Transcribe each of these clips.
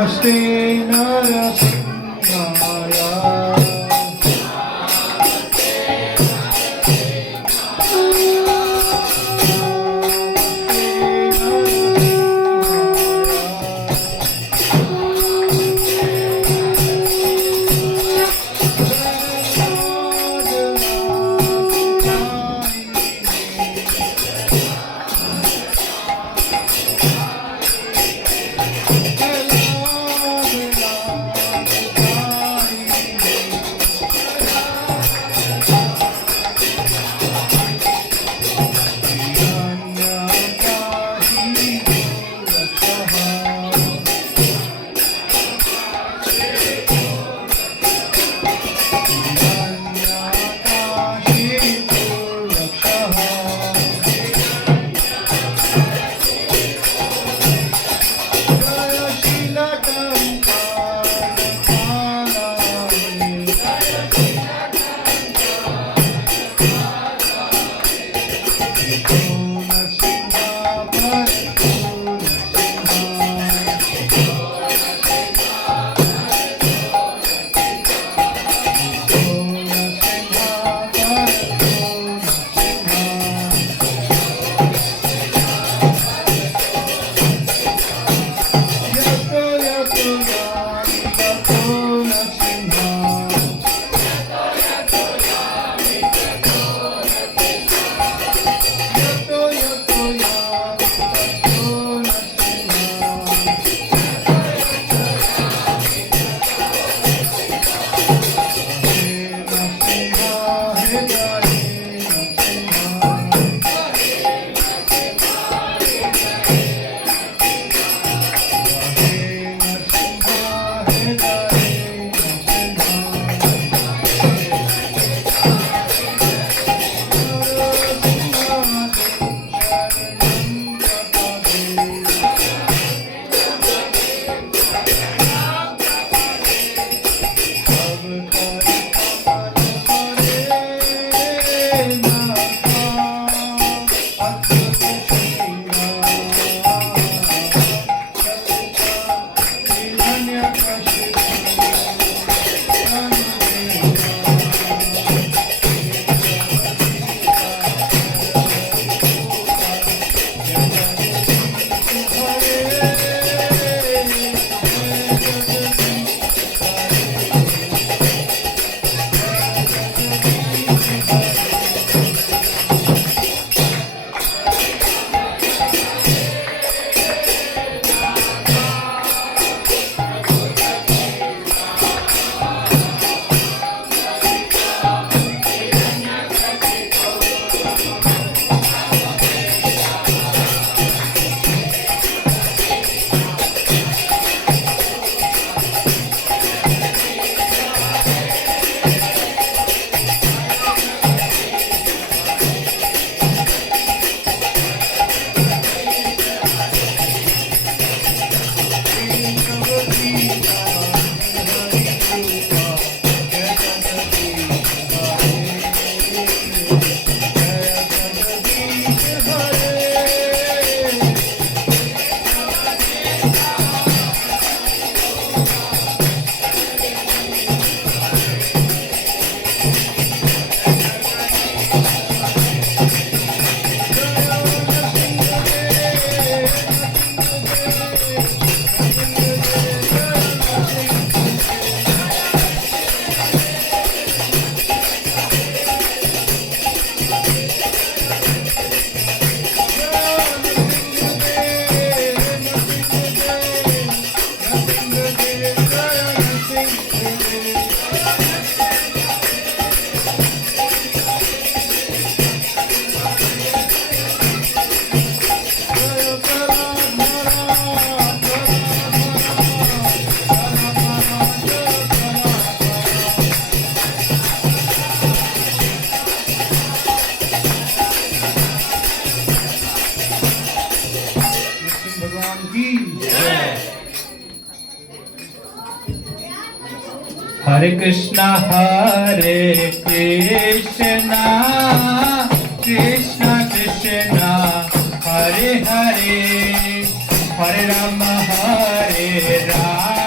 नमस्ते नरसिंहाय Hare Krishna, Hare Krishna, Krishna Krishna, Hare Hare, Hare Rama, Hare Rama.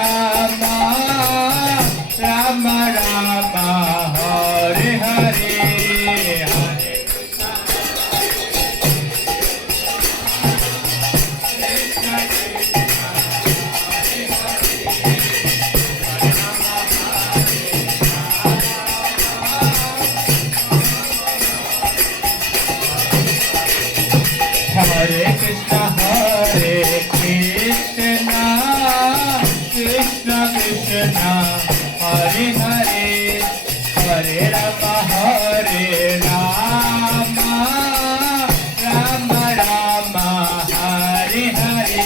Krishna, Hare Hare, Hare Rama, Hare Rama, Rama Rama, Hare Hare.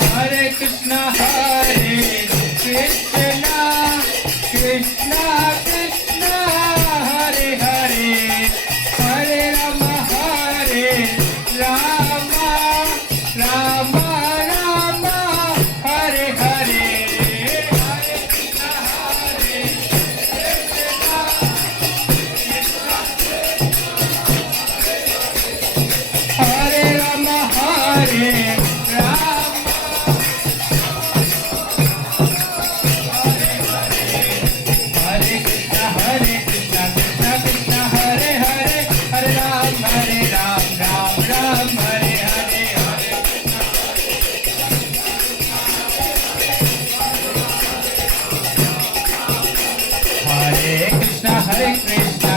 Hare Krishna, Krishna Krishna, Hare Hare, Hare Rama, Hare Rama, Rama Rama, Hare Hare. Hare Krishna, Hare Rama, Hare Rama. Hare Krishna, Krishna Krishna, Hare Hare, Hare Ram, Ram Ram, Hare Hare, Hare. Hare Krishna,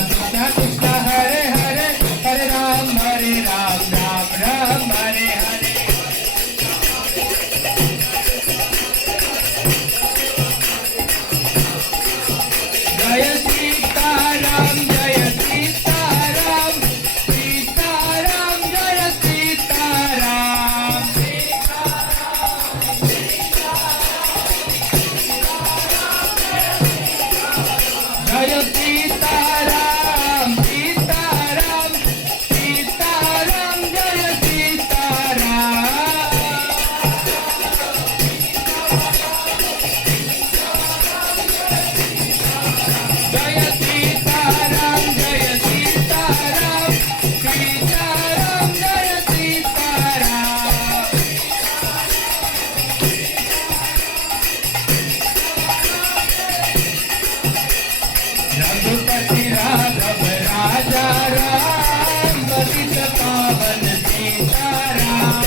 Krishna Krishna, Hare Hare, Hare Ram, Ram Ram, Hare Hare. Jai Sita Ram, Jai Sita Ram, Sita Ram, Jai Sita Ram, Sita Jai Sita Ram, Sita Ram, Sita Ram, Jai Sita Ram. Jai Sita Ram, Jai Sita Ram, Sita Ram, Jai Sita Ram. Raghupati Raghav राजा राम, पतित पावन सीताराम.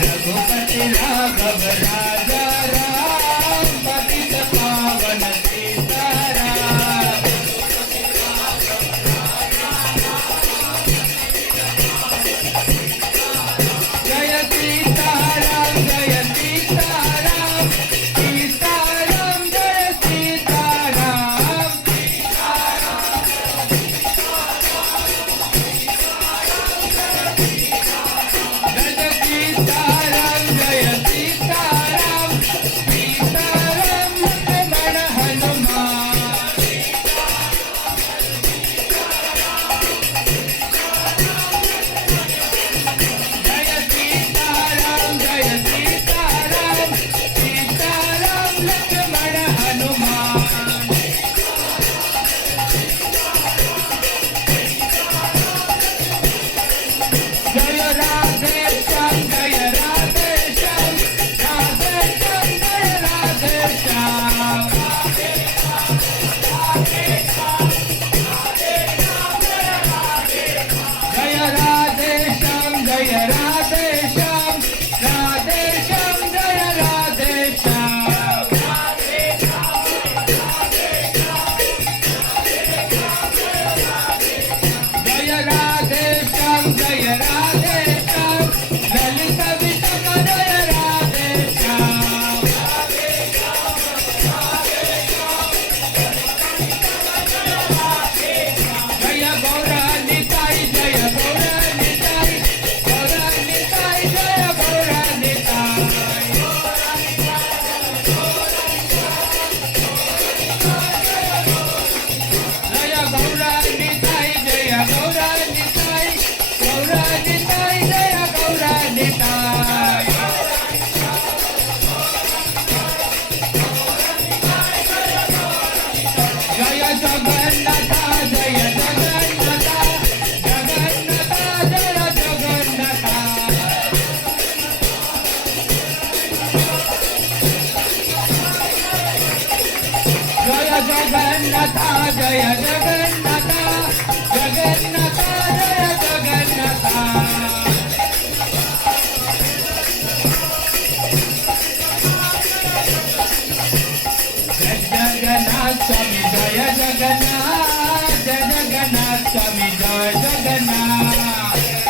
रघुपति राघव राजा राम, पतित पावन सीताराम. जय सीताराम, जय सीताराम, सीताराम, जय सीताराम. जय सीताराम, जय सीताराम, सीताराम, लक्ष्मण हनुमान. जय सीताराम, जय सीताराम, सीताराम, लक्ष्मण हनुमान. जय राधे श्याम, जय राधे श्याम, राधे श्याम, जय राधे श्याम. जय राधे श्याम, जय राधे श्याम, राधे श्याम, जय राधे श्याम. जय राधे श्याम, जय राधे श्याम, ललित विषम, जय राधे श्याम. जय गौरानिताई, जय गौरानिताई, गौरानिताई, जय गौरानिताई. जय गौरानिताई, जय गौरानिताई, गौरानिताई, जय गौरानिताई. जय जगन्नाथ, जय जगन्नाथ, जगन्नाथ, जय जगन्नाथ. जय जगन्नाथ, जय जगन्नाथ, जगन्नाथ जय जगन्नाथ स्वामी जय जगन्नाथ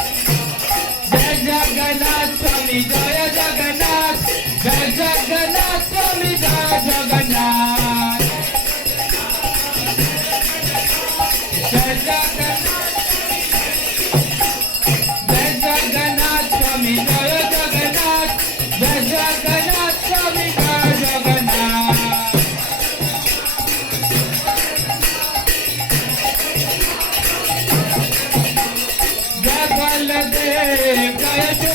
जय जगन्नाथ स्वामी जय जगन्नाथ जय जगन्नाथ स्वामी जय जगन्नाथ जय जगन्नाथ स्वामी जय जगन्नाथ जय जगन्नाथ स्वामी जय जगन्नाथ जय बलदेव जय